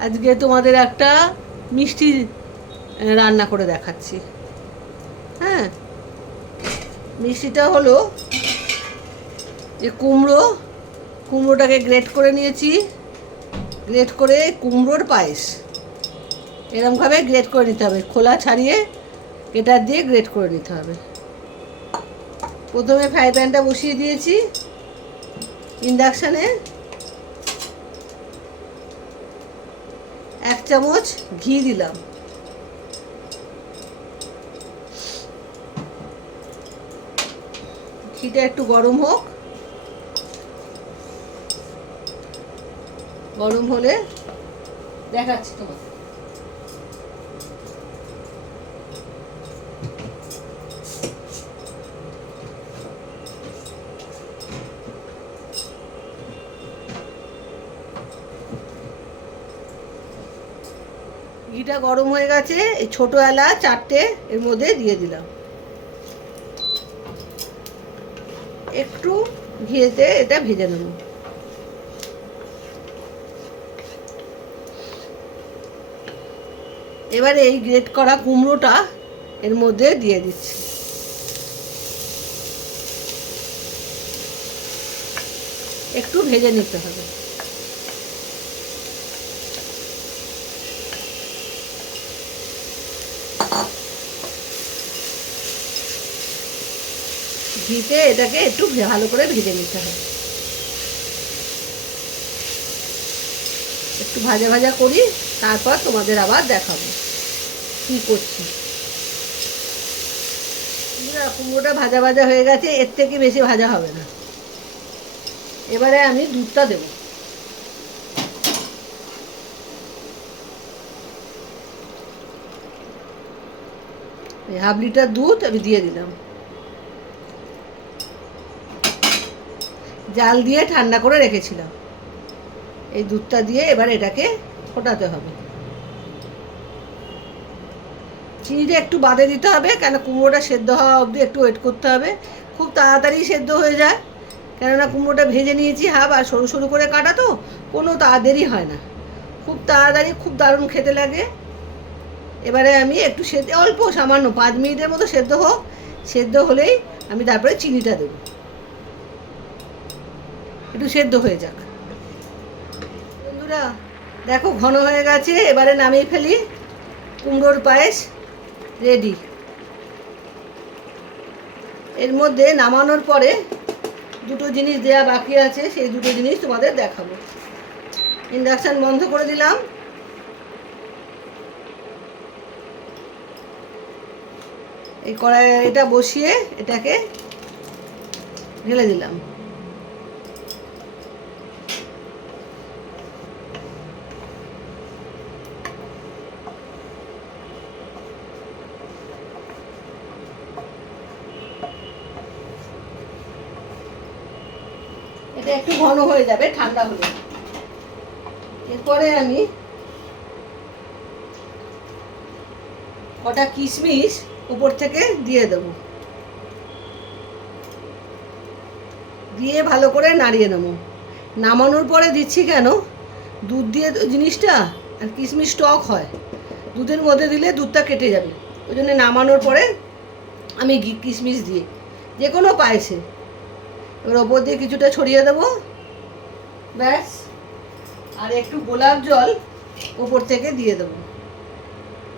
আজকে তোমাদের একটা মিষ্টি রান্না করে দেখাচ্ছি। হ্যাঁ? মিষ্টিটা হলো যে কুমড়ো, কুমড়োটাকে গ্রেট করে নিয়েছি। গ্রেট করে কুমড়োর পায়েস। এরমভাবে গ্রেট করে নিতে হবে। খোলা ছাড়িয়ে এটা দিয়ে গ্রেট করে নিতে হবে। প্রথমে ফ্রাই প্যানটা বসিয়ে দিয়েছি। ইন্ডাকশানে চামচ ঘি দিলাম। ঘিটা একটু গরম হোক। গরম হলে দেখাচ্ছি তোমাকে। ঘিটা গরম হয়ে গেছে, এই ছোটো এলা চারটে এর মধ্যে দিয়ে দিলাম। একটু ঘিয়েতে এটা ভেজে নেব। এবারে এই গ্রেট করা কুমড়োটা এর মধ্যে দিয়ে দিচ্ছি। একটু ভেজে নিতে হবে। ঘিতে এটাকে একটু ভালো করে ভেজে নিতে হবে। একটু ভাজা ভাজা করি, তারপর তোমাদের আবার দেখাবো কি করছি। কুমড়োটা ভাজা ভাজা হয়ে গেছে, এর থেকে বেশি ভাজা হবে না। এবারে আমি দুধটা দেবো। হাফ লিটার দুধ আমি দিয়ে দিলাম। জাল দিয়ে ঠান্ডা করে রেখেছিলাম। এই দুধটা দিয়ে এবার এটাকে ফোটাতে হবে। চিনিটা একটু বাদে দিতে হবে, কেন কুমড়োটা সেদ্ধ হওয়া অবধি একটু ওয়েট করতে হবে। খুব তাড়াতাড়ি সেদ্ধ হয়ে যায় কেননা কুমড়োটা ভেজে নিয়েছি হাফ আর সরু সরু করে কাটা তো, কোনো তাড়াতাড়ি হয় না। খুব তাড়াতাড়ি খুব দারুণ খেতে লাগে। এবারে আমি একটু সেদ্ধ, অল্প সামান্য পাঁচ মিনিটের মতো সেদ্ধ হোক, সেদ্ধ হলেই আমি তারপরে চিনিটা দেবো। একটু সেদ্ধ হয়ে যাক। বন্ধুরা, দেখো ঘন হয়ে গেছে, এবারে নামিয়ে ফেলি। কুমড়োর পায়েস রেডি এর মধ্যে নামানোর পরে দুটো জিনিস দেয়া বাকি আছে, সেই দুটো জিনিস তোমাদের দেখাবো। ইন্ডাকশান বন্ধ করে দিলাম। এই কড়াই এটা বসিয়ে এটাকে ঢেলে দিলাম। এটা একটু ঘন হয়ে যাবে, ঠান্ডা হলে এরপরে আমি কটা কিশমিশ উপর থেকে দিয়ে দেব। দিয়ে ভালো করে নাড়িয়ে নেব। নামানোর পরে দিচ্ছি কেন? দুধ দিয়ে জিনিসটা আর কিশমিশ টক হয়। দুধের মধ্যে দিলে দুধটা কেটে যাবে। ওই জন্য নামানোর পরে আমি কিশমিশ দিয়ে, যে কোনো পায়েসে। এবার ওপর দিয়ে কিছুটা ছড়িয়ে দেবো। ব্যাস। আর একটু গোলাপ জল ওপর থেকে দিয়ে দেবো।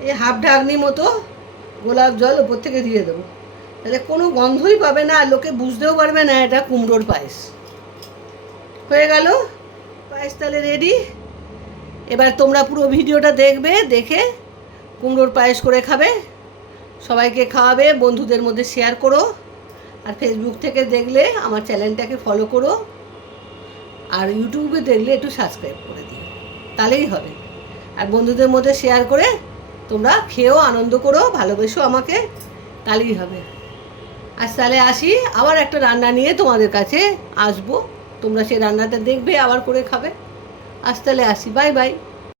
এই হাফ ঢাকনি মতো গোলাপ জল ওপর থেকে দিয়ে দেবো। তাহলে কোনো গন্ধই পাবে না আর লোকে বুঝতেও পারবে না এটা কুমড়োর পায়েস। হয়ে গেল? পায়েস তাহলে রেডি এবার তোমরা পুরো ভিডিওটা দেখবে, দেখে কুমড়োর পায়েস করে খাবে। সবাইকে খাওয়াবে, বন্ধুদের মধ্যে শেয়ার করো। আর ফেসবুক থেকে দেখলে আমার চ্যানেলটাকে ফলো করো। আর ইউটিউবে দেখলে একটু সাবস্ক্রাইব করে দিও। তাহলেই হবে। আর বন্ধুদের মধ্যে শেয়ার করে তোমরা খেয়েও আনন্দ করো, ভালোবেসো আমাকে, তাহলেই হবে। আজ তাহলে আসি, আবার একটা রান্না নিয়ে তোমাদের কাছে আসব। তোমরা সেই রান্নাটা দেখবে, আবার করে খাবে। আজ তাহলে আসি বাই বাই